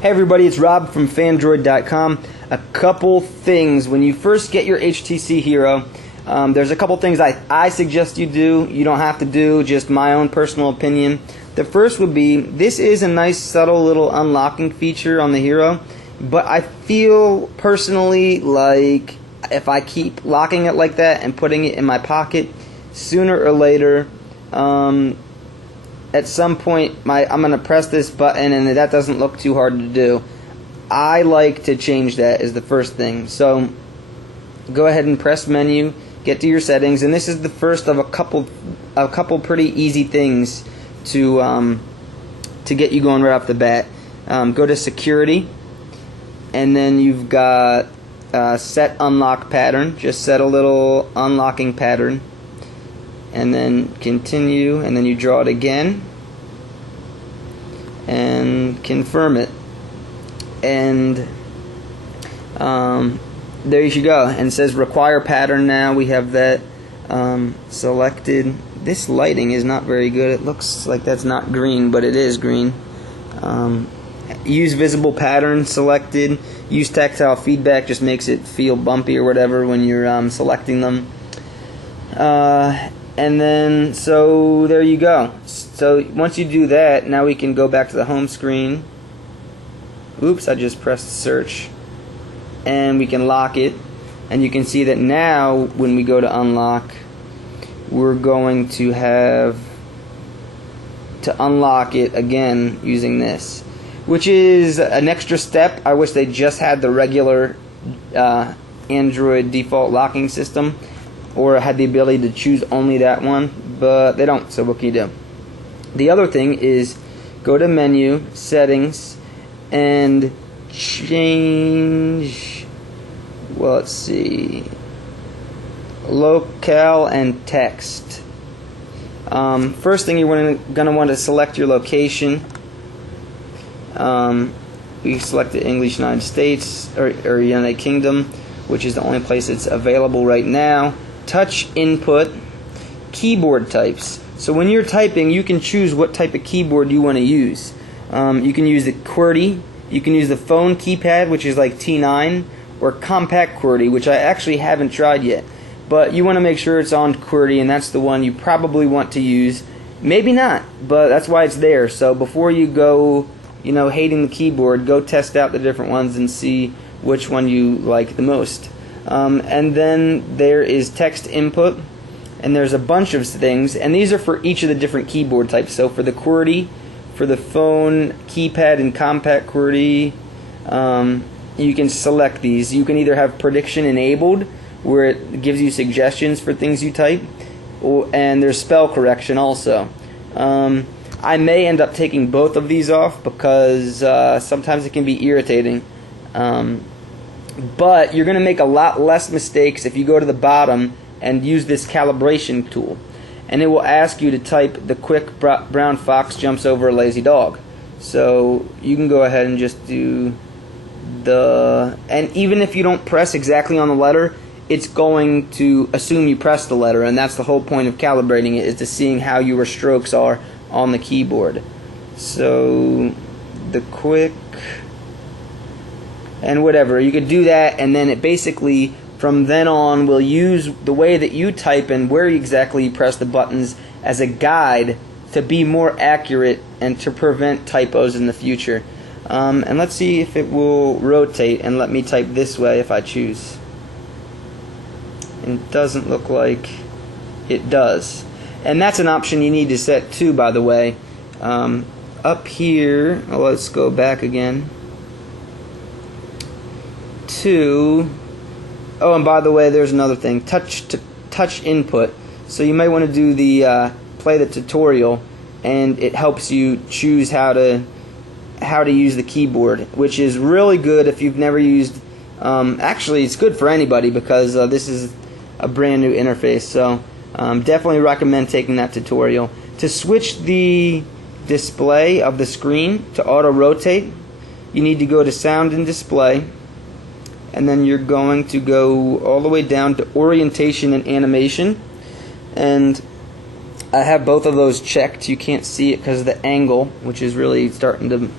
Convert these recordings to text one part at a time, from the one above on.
Hey everybody, it's Rob from Fandroid.com. A couple things. When you first get your HTC Hero, there's a couple things I suggest you do. You don't have to do, just my own personal opinion. The first would be, this is a nice subtle little unlocking feature on the Hero, but I feel personally like if I keep locking it like that and putting it in my pocket, sooner or later, at some point I'm going to press this button and that doesn't look too hard to do. I like to change that is the first thing. So go ahead and press menu, get to your settings, and this is the first of a couple pretty easy things to get you going right off the bat. Go to security, and then you've got set unlock pattern. Just set a little unlocking pattern, and then continue, and then you draw it again and confirm it, and there you go. And it says require pattern. Now we have that selected. This lighting is not very good. It looks like that's not green, but it is green. Use visible pattern selected. Use tactile feedback, just makes it feel bumpy or whatever when you're selecting them. And then, so there you go. So once you do that, now we can go back to the home screen. Oops, I just pressed search. And we can lock it. And you can see that now, when we go to unlock, we're going to have to unlock it again using this, which is an extra step. I wish they just had the regular Android default locking system, or had the ability to choose only that one, but they don't, so what can you do? The other thing is go to menu, settings, and change, well, let's see, Locale and Text. First thing, you're going to want to select your location. We select the English United States or United Kingdom, which is the only place it's available right now. Touch input, keyboard types. So when you're typing, you can choose what type of keyboard you want to use. You can use the QWERTY, you can use the phone keypad, which is like T9, or compact QWERTY, which I actually haven't tried yet. But you want to make sure it's on QWERTY, and that's the one you probably want to use. Maybe not, but that's why it's there. So before you go, hating the keyboard, go test out the different ones and see which one you like the most. And then there is text input, and there's a bunch of things, and these are for each of the different keyboard types. So for the QWERTY, for the phone keypad and compact QWERTY, you can select these. You can either have prediction enabled, where it gives you suggestions for things you type, and there's spell correction also. I may end up taking both of these off because sometimes it can be irritating. But you're going to make a lot less mistakes if you go to the bottom and use this calibration tool. And it will ask you to type the quick brown fox jumps over a lazy dog. So you can go ahead and just do and even if you don't press exactly on the letter, it's going to assume you press the letter, and that's the whole point of calibrating it, is to seeing how your strokes are on the keyboard. So the quick and whatever, you could do that, and then it basically from then on will use the way that you type and where exactly you press the buttons as a guide to be more accurate and to prevent typos in the future. And let's see if it will rotate and let me type this way if I choose. And it doesn't look like it does. And that's an option you need to set too, by the way. Up here, let's go back again to, oh, and by the way, there's another thing, touch input. So you may want to do the play the tutorial, and it helps you choose how to use the keyboard, which is really good if you've never used. Actually, it's good for anybody because this is a brand new interface. So definitely recommend taking that tutorial. To switch the display of the screen to auto rotate, you need to go to sound and display, and then you're going to go all the way down to orientation and animation, and I have both of those checked. You can't see it because of the angle, which is really starting to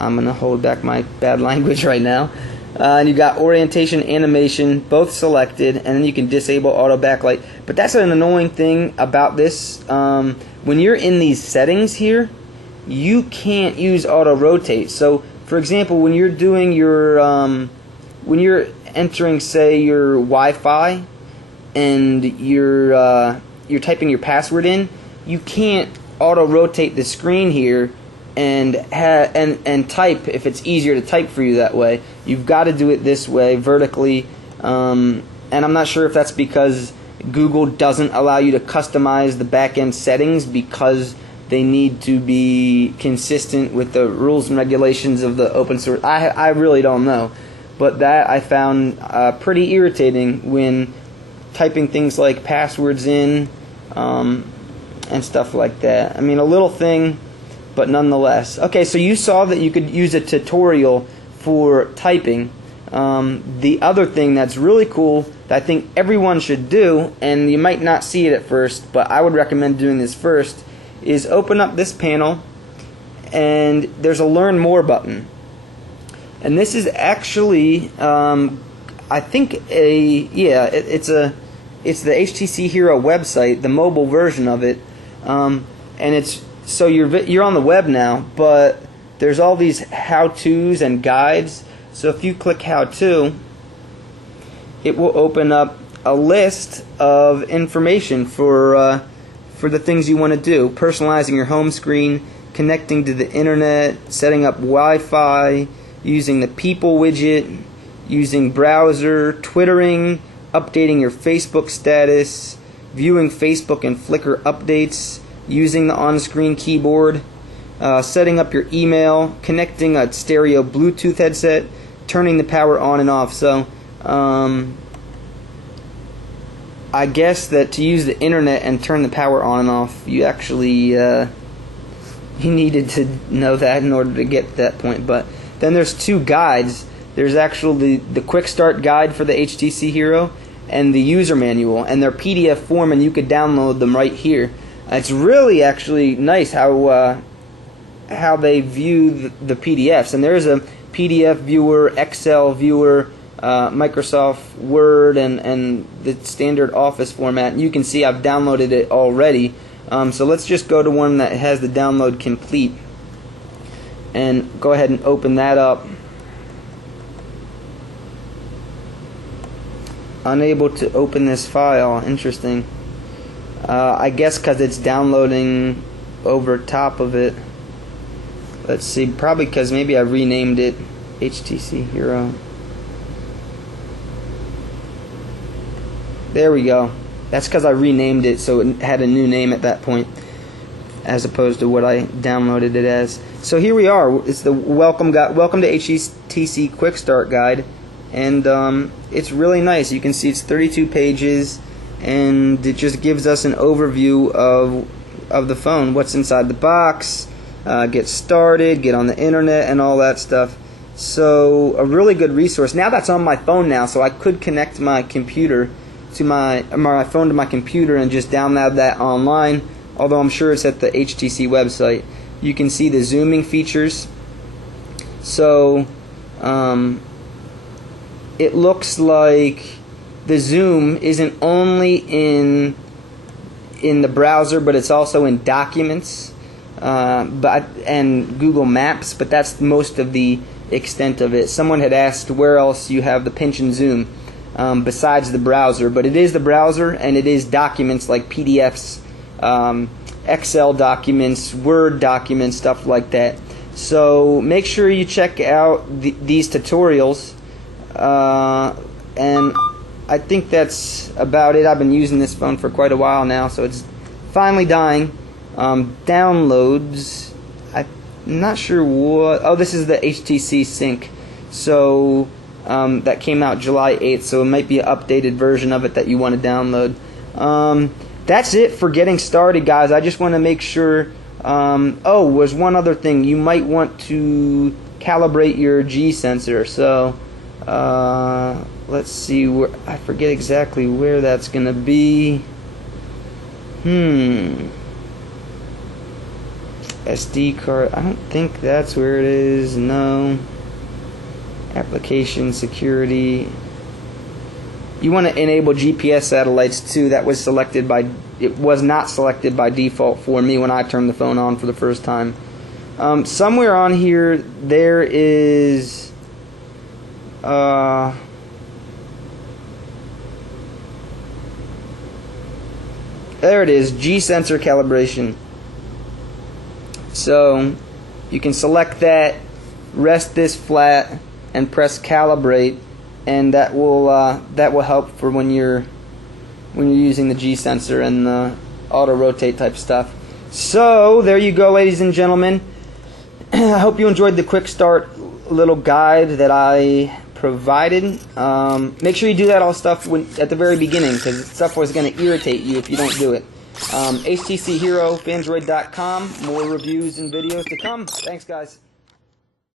I'm going to hold back my bad language right now. And you got orientation, animation, both selected, and then you can disable auto backlight. But that's an annoying thing about this. When you're in these settings here, you can't use auto rotate. So, for example, when you're doing your, when you're entering, say, your Wi-Fi, and you're typing your password in, you can't auto rotate the screen here and type if it's easier to type for you that way. You've got to do it this way, vertically, and I'm not sure if that's because Google doesn't allow you to customize the back-end settings because they need to be consistent with the rules and regulations of the open source. I really don't know, but that I found pretty irritating when typing things like passwords in and stuff like that. I mean, a little thing, but nonetheless. Okay, so you saw that you could use a tutorial for typing. The other thing that's really cool that I think everyone should do, and you might not see it at first, but I would recommend doing this first, is open up this panel, and there's a Learn More button. And this is actually, I think it's the HTC Hero website, the mobile version of it, and it's so you're on the web now, but there's all these how-tos and guides. So if you click how-to, it will open up a list of information for the things you want to do: personalizing your home screen, connecting to the internet, setting up Wi-Fi, using the People widget, using browser, twittering, updating your Facebook status, viewing Facebook and Flickr updates, using the on-screen keyboard, setting up your email, connecting a stereo Bluetooth headset, turning the power on and off. So I guess that to use the internet and turn the power on and off, you actually you needed to know that in order to get to that point. But then there's two guides. There's actually the Quickstart guide for the HTC Hero and the user manual, and they're PDF form, and you could download them right here. It's really actually nice how they view the PDFs, and there's a PDF viewer, Excel viewer, Microsoft Word, and the standard Office format. And you can see I've downloaded it already. So let's just go to one that has the download complete, and go ahead and open that up. Unable to open this file. Interesting. I guess because it's downloading over top of it. Let's see, probably because maybe I renamed it HTC Hero. There we go. That's because I renamed it, so it had a new name at that point, as opposed to what I downloaded it as. So here we are. It's the welcome to HTC Quick Start guide, and it's really nice. You can see it's 32 pages, and it just gives us an overview of the phone, what's inside the box, get started, get on the internet, and all that stuff. So a really good resource. Now that's on my phone now, so I could connect my computer to my phone to my computer and just download that online, although I'm sure it's at the HTC website. You can see the zooming features. So it looks like the zoom isn't only in the browser, but it's also in Documents and Google Maps, but that's most of the extent of it. Someone had asked where else you have the pinch and zoom besides the browser, but it is the browser, and it is documents like PDFs, Excel documents, Word documents, stuff like that. So make sure you check out these tutorials, and I think that's about it. I've been using this phone for quite a while now, so it's finally dying. Downloads, I'm not sure what. Oh, this is the HTC Sync. So that came out July 8th, so it might be an updated version of it that you want to download. That's it for getting started, guys. I just want to make sure. Oh, there's one other thing. You might want to calibrate your G sensor. So let's see where. I forget exactly where that's going to be. SD card. I don't think that's where it is. No. Application security. You want to enable GPS satellites too. That was selected by. It was not selected by default for me when I turned the phone on for the first time. Somewhere on here there is. There it is. Sensor Calibration. So you can select that, rest this flat, and press Calibrate, and that will help for when you're using the G sensor and the auto rotate type stuff. So there you go, ladies and gentlemen. I hope you enjoyed the Quickstart little guide that I provided. Make sure you do that all stuff at the very beginning, because stuff was going to irritate you if you don't do it. HTC Hero, Android.com. More reviews and videos to come. Thanks, guys.